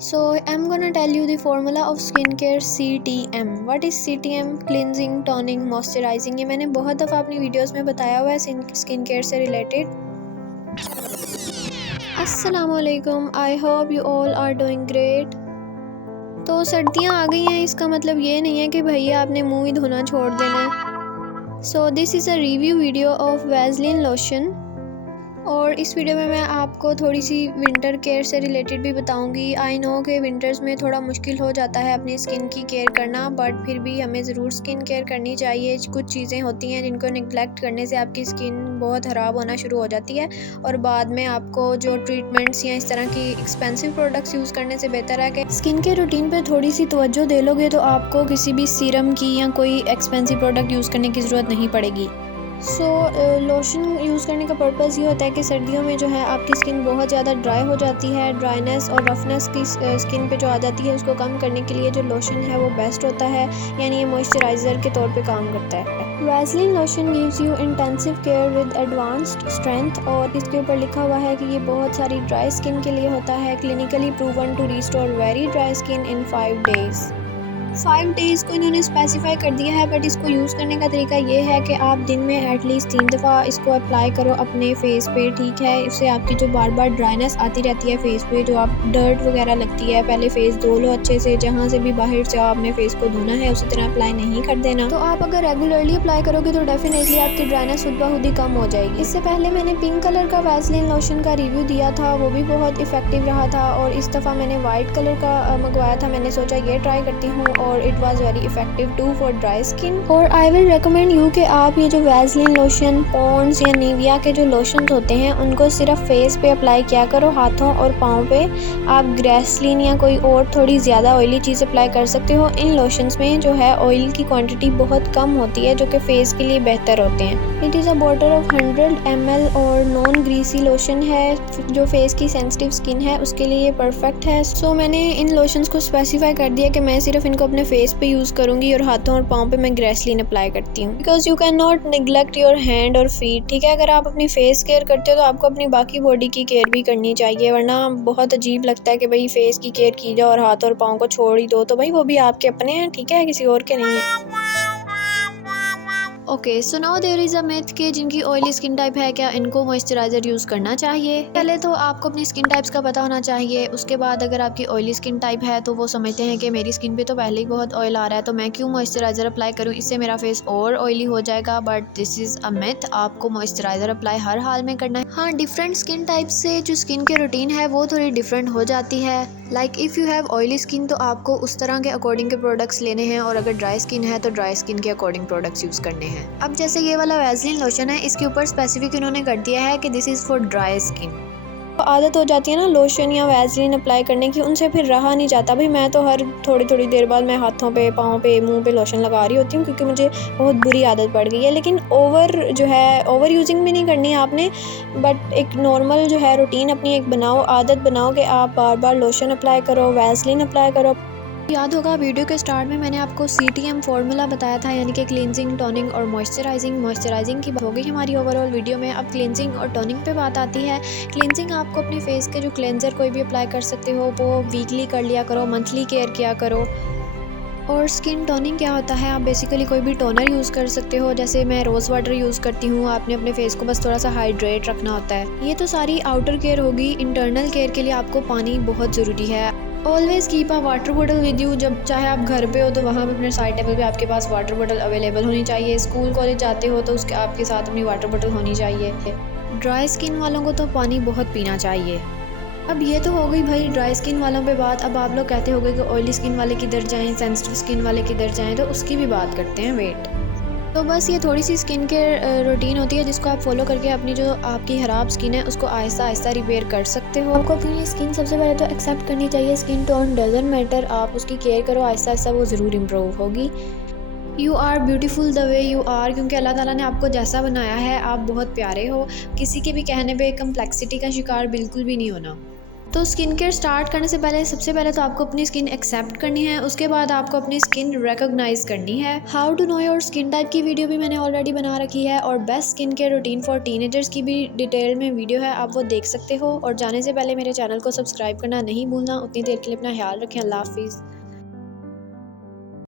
So I'm gonna tell you the formula of skincare CTM. What is CTM? Cleansing, toning, moisturizing. ये मैंने बहुत दफ़ा अपनी videos में बताया हुआ है स्किन केयर से रिलेटेड। अस्सलामुअलैकुम, I hope you all are doing great. तो सर्दियाँ आ गई हैं, इसका मतलब ये नहीं है कि भैया आपने मुँह ही धोना छोड़ देना है। So this is a review video of Vaseline lotion, और इस वीडियो में मैं आपको थोड़ी सी विंटर केयर से रिलेटेड भी बताऊंगी। आई नो कि विंटर्स में थोड़ा मुश्किल हो जाता है अपनी स्किन की केयर करना, बट फिर भी हमें ज़रूर स्किन केयर करनी चाहिए। कुछ चीज़ें होती हैं जिनको निगलेक्ट करने से आपकी स्किन बहुत ख़राब होना शुरू हो जाती है, और बाद में आपको जो ट्रीटमेंट्स या इस तरह की एक्सपेंसिव प्रोडक्ट्स यूज़ करने से बेहतर है कि स्किन के रूटीन पर थोड़ी सी तवज्जो दे लोगे तो आपको किसी भी सीरम की या कोई एक्सपेंसिव प्रोडक्ट यूज़ करने की ज़रूरत नहीं पड़ेगी। लोशन यूज़ करने का पर्पज़ ये होता है कि सर्दियों में जो है आपकी स्किन बहुत ज़्यादा ड्राई हो जाती है। ड्राइनेस और रफनेस की स्किन पे जो आ जाती है उसको कम करने के लिए जो लोशन है वो बेस्ट होता है, यानी ये मॉइस्चराइज़र के तौर पे काम करता है। Vaseline lotion gives you intensive care with advanced strength, और इसके ऊपर लिखा हुआ है कि ये बहुत सारी ड्राई स्किन के लिए होता है। Clinically proven to restore very dry skin in 5 days. 5 days को इन्होंने स्पेसिफाई कर दिया है, बट इसको यूज़ करने का तरीका ये है कि आप दिन में एटलीस्ट 3 दफ़ा इसको अप्लाई करो अपने फेस पे, ठीक है। इससे आपकी जो बार बार ड्राइनेस आती रहती है फेस पे, जो आप डर्ट वगैरह लगती है, पहले फेस धो लो अच्छे से। जहाँ से भी बाहर से आपने फेस को धोना है उसी तरह अप्लाई नहीं कर देना। तो आप अगर रेगुलरली अप्लाई करोगे तो डेफिनेटली आपकी ड्राइनेस खुद ब खुद ही कम हो जाएगी। इससे पहले मैंने पिंक कलर का वैसलीन लोशन का रिव्यू दिया था, वो भी बहुत इफेक्टिव रहा था, और इस दफ़ा मैंने वाइट कलर का मंगवाया था। मैंने सोचा ये ट्राई करती हूँ, और it was very effective to for dry skin. और आई विल रिकमेंड यू कि आप ये जो वैसलीन लोशन, पॉन्ड्स या निविया के जो लोशन होते हैं उनको सिर्फ फेस पे अप्लाई किया करो, हाथों और पाँव पे। आप ग्रेसलीन या कोई और थोड़ी ज़्यादा ऑयली चीज़ अप्लाई कर सकते हो। इन लोशंस में जो है ऑयल की क्वांटिटी बहुत कम होती है, जो कि फेस के लिए बेहतर होते हैं। It is a bottle of 100 ml और नॉन ग्रीसी लोशन है, जो फेस की सेंसिटिव स्किन है उसके लिए परफेक्ट है। सो मैंने इन लोशंस को स्पेसिफाई कर दिया कि मैं सिर्फ इनको अपने फेस पे यूज़ करूंगी, और हाथों और पाँव पे मैं ग्रेसलीन अप्लाई करती हूँ। Because you can not neglect your hand और फीट, ठीक है। अगर आप अपनी फेस केयर करते हो तो आपको अपनी बाकी बॉडी की केयर भी करनी चाहिए, वरना बहुत अजीब लगता है कि भाई फेस की केयर की जाए और हाथ और पाँव को छोड़ ही दो। तो भाई वो भी आपके अपने हैं, ठीक है, किसी और के नहीं है। Okay, so now there is a myth कि जिनकी ऑयली स्किन टाइप है क्या इनको मॉइस्चराइज़र यूज़ करना चाहिए। पहले तो आपको अपनी स्किन टाइप्स का पता होना चाहिए। उसके बाद अगर आपकी ऑयली स्किन टाइप है तो वो समझते हैं कि मेरी स्किन पे तो पहले ही बहुत ऑयल आ रहा है, तो मैं क्यों मॉइस्चराइज़र अप्लाई करूँ, इससे मेरा फेस और ऑयली हो जाएगा। But this is a myth, आपको मॉइस्चराइज़र अप्लाई हर हाल में करना है। हाँ, डिफरेंट स्किन टाइप से जो स्किन की रूटीन है वो थोड़ी डिफरेंट हो जाती है। Like if you have oily skin तो आपको उस तरह के अकॉर्डिंग के प्रोडक्ट्स लेने हैं, और अगर ड्राई स्किन है तो ड्राई स्किन के अकॉर्डिंग प्रोडक्ट्स यूज़ करने हैं। अब जैसे ये वाला वैसलीन लोशन है, इसके ऊपर स्पेसिफिक इन्होंने कर दिया है कि this is for dry skin. आदत हो जाती है ना लोशन या वैसलीन अप्लाई करने की, उनसे फिर रहा नहीं जाता। भाई मैं तो हर थोड़ी थोड़ी देर बाद मैं हाथों पे, पाँव पे, मुंह पे लोशन लगा रही होती हूँ, क्योंकि मुझे बहुत बुरी आदत पड़ गई है। लेकिन ओवर यूजिंग भी नहीं करनी है आपने, बट एक नॉर्मल जो है रूटीन अपनी एक बनाओ, आदत बनाओ कि आप बार बार लोशन अप्लाई करो, वैसलीन अप्लाई करो। याद होगा वीडियो के स्टार्ट में मैंने आपको CTM फार्मूला बताया था, यानी कि क्लींजिंग, टोनिंग और मॉइस्चराइजिंग की हो गई हमारी ओवरऑल वीडियो में। अब क्लींजिंग और टोनिंग पे बात आती है। क्लींजिंग आपको अपने फेस के जो क्लेंजर कोई भी अप्लाई कर सकते हो, वो वीकली कर लिया करो, मंथली केयर किया करो। और स्किन टोनिंग क्या होता है, आप बेसिकली कोई भी टोनर यूज़ कर सकते हो। जैसे मैं रोज़ वाटर यूज़ करती हूँ, आपने अपने फेस को बस थोड़ा सा हाइड्रेट रखना होता है। ये तो सारी आउटर केयर होगी। इंटरनल केयर के लिए आपको पानी बहुत ज़रूरी है। Always keep a water bottle with you. जब चाहे आप घर पे हो तो वहाँ पे अपने साइड टेबल पे आपके पास वाटर बॉटल अवेलेबल होनी चाहिए। स्कूल कॉलेज जाते हो तो उसके आपके साथ अपनी वाटर बॉटल होनी चाहिए। ड्राई स्किन वालों को तो पानी बहुत पीना चाहिए। अब ये तो हो गई भाई ड्राई स्किन वालों पे बात। अब आप लोग कहते होंगे कि ऑयली स्किन वाले किधर जाएं, सेंसिटिव स्किन वाले किधर जाएं, तो उसकी भी बात करते हैं। वेट, तो बस ये थोड़ी सी स्किन केयर रूटीन होती है जिसको आप फॉलो करके अपनी जो आपकी ख़राब स्किन है उसको आहिस्ता आहिस्ता रिपेयर कर सकते हो। आपको अपनी स्किन सबसे पहले तो एक्सेप्ट करनी चाहिए। स्किन टोन डजंट मैटर, आप उसकी केयर करो, आहिस्ता आहिस्ता वो ज़रूर इम्प्रूव होगी। You are beautiful the way you are, क्योंकि अल्लाह ताला ने आपको जैसा बनाया है आप बहुत प्यारे हो। किसी के भी कहने पे कम्प्लेक्सिटी का शिकार बिल्कुल भी नहीं होना। तो स्किन केयर स्टार्ट करने से पहले सबसे पहले तो आपको अपनी स्किन एक्सेप्ट करनी है, उसके बाद आपको अपनी स्किन रिकॉग्नाइज करनी है। How to know your skin type की वीडियो भी मैंने ऑलरेडी बना रखी है, और best skin care routine for teenagers की भी डिटेल में वीडियो है, आप वो देख सकते हो। और जाने से पहले मेरे चैनल को सब्सक्राइब करना नहीं भूलना। उतनी देर के लिए अपना ख्याल रखें। अल्लाह हाफिज़।